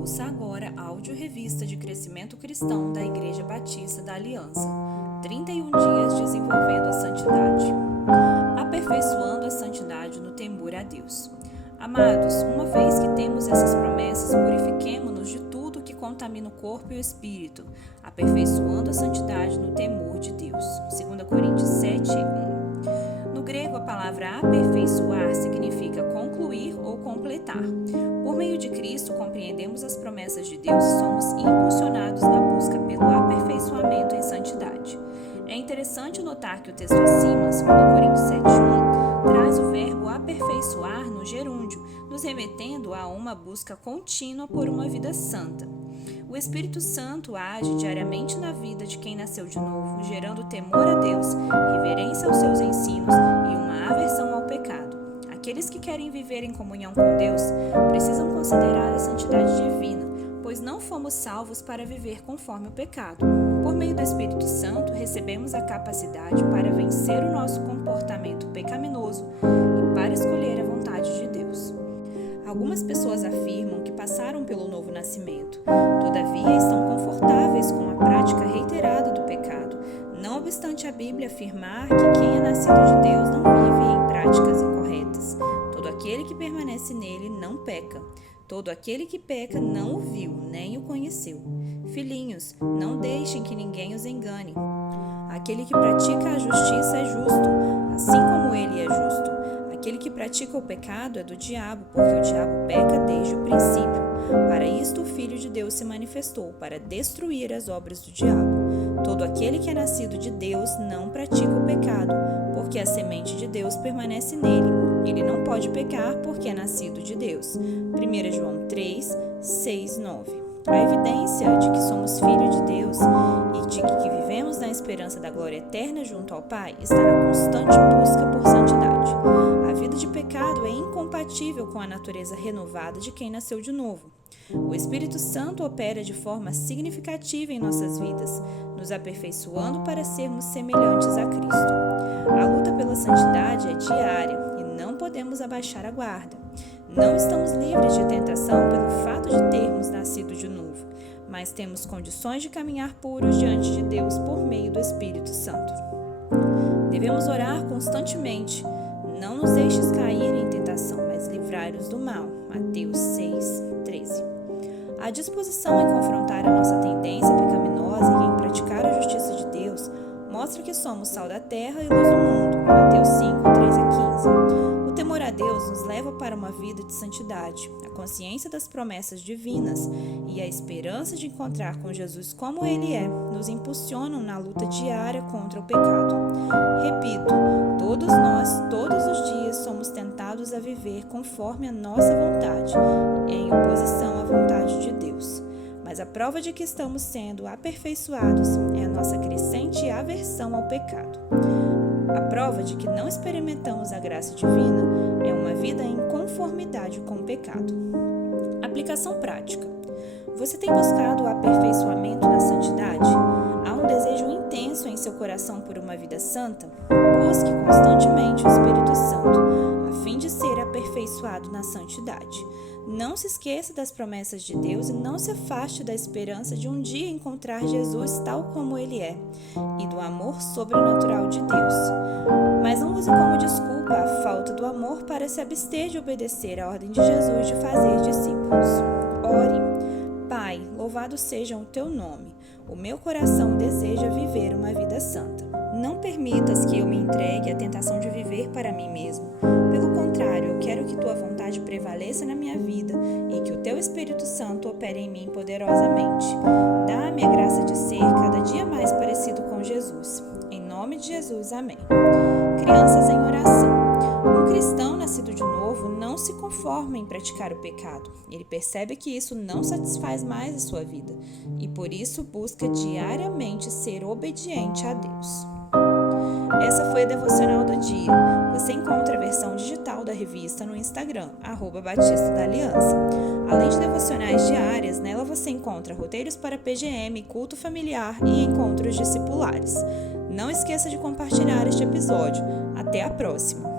Ouça agora a audiorevista de crescimento cristão da Igreja Batista da Aliança. 31 dias desenvolvendo a santidade. Aperfeiçoando a santidade no temor a Deus. Amados, uma vez que temos essas promessas, purifiquemo-nos de tudo que contamina o corpo e o espírito, aperfeiçoando a santidade no temor de Deus. 2 Coríntios 7, 1. No grego, a palavra aperfeiçoar significa concluir ou completar. Por meio de Cristo, compreendemos as promessas de Deus e somos impulsionados na busca pelo aperfeiçoamento em santidade. É interessante notar que o texto acima, 2 Coríntios 7:1, traz o verbo aperfeiçoar no gerúndio, nos remetendo a uma busca contínua por uma vida santa. O Espírito Santo age diariamente na vida de quem nasceu de novo, gerando temor a Deus, reverência aos seus ensinos e uma aversão ao pecado. Aqueles que querem viver em comunhão com Deus precisam considerar a santidade divina, pois não fomos salvos para viver conforme o pecado. Por meio do Espírito Santo, recebemos a capacidade para vencer o nosso comportamento pecaminoso e para escolher a vontade de Deus. Algumas pessoas afirmam que passaram pelo novo nascimento, todavia estão confortáveis com a prática reiterada do pecado, não obstante a Bíblia afirmar que quem é nascido de Deus não vive em práticas incorretas. Todo aquele que permanece nele não peca. Todo aquele que peca não o viu, nem o conheceu. Filhinhos, não deixem que ninguém os engane. Aquele que pratica a justiça é justo, assim como ele é justo. Aquele que pratica o pecado é do diabo, porque o diabo peca desde o princípio. Para isto o Filho de Deus se manifestou, para destruir as obras do diabo. Todo aquele que é nascido de Deus não pratica o pecado, porque a semente de Deus permanece nele. Ele não pode pecar porque é nascido de Deus. 1 João 3, 6, 9. A evidência de que somos filhos de Deus e de que vivemos na esperança da glória eterna junto ao Pai está na constante busca por santidade. A vida de pecado é incompatível com a natureza renovada de quem nasceu de novo. O Espírito Santo opera de forma significativa em nossas vidas, nos aperfeiçoando para sermos semelhantes a Cristo. A luta pela santidade é diária e não podemos abaixar a guarda. Não estamos livres de tentação pelo fato de termos nascido de novo, mas temos condições de caminhar puros diante de Deus por meio do Espírito Santo. Devemos orar constantemente. Não nos deixes cair em tentação, mas livrai-nos do mal. Mateus 6, 13. A disposição em confrontar a nossa tendência pecaminosa e em praticar a justiça de Deus mostra que somos sal da terra e luz do mundo. Mateus 5, 13 a 15. O temor a Deus nos leva para uma vida de santidade, a consciência das promessas divinas e a esperança de encontrar com Jesus como Ele é, nos impulsionam na luta diária contra o pecado. Repito, todos nós, todos os dias, somos tentados a viver conforme a nossa vontade, em oposição à vontade de Deus. Mas a prova de que estamos sendo aperfeiçoados é a nossa crescente aversão ao pecado. A prova de que não experimentamos a graça divina é uma vida em conformidade com o pecado. Aplicação prática. Você tem buscado o aperfeiçoamento na santidade? Há um desejo intenso em seu coração por uma vida santa? Busque constantemente o Espírito Santo, a fim de ser aperfeiçoado na santidade. Não se esqueça das promessas de Deus e não se afaste da esperança de um dia encontrar Jesus tal como Ele é e do amor sobrenatural de Deus. Mas não use como desculpa a falta do amor para se abster de obedecer à ordem de Jesus de fazer discípulos. Ore. Pai, louvado seja o Teu nome. O meu coração deseja viver uma vida santa. Não permitas que eu me entregue à tentação de viver para mim mesmo. Pelo contrário, eu quero que Tua vontade prevaleça na minha vida e que o Teu Espírito Santo opere em mim poderosamente. Dá-me a graça de ser cada dia mais parecido com Jesus. Em nome de Jesus, amém. Crianças em oração. Um cristão nascido de novo não se conforma em praticar o pecado. Ele percebe que isso não satisfaz mais a sua vida e por isso busca diariamente ser obediente a Deus. Essa foi a devocional do dia. Você encontra a versão digital da revista no Instagram, @Batista da Aliança. Além de devocionais diárias, nela você encontra roteiros para PGM, culto familiar e encontros discipulares. Não esqueça de compartilhar este episódio. Até a próxima!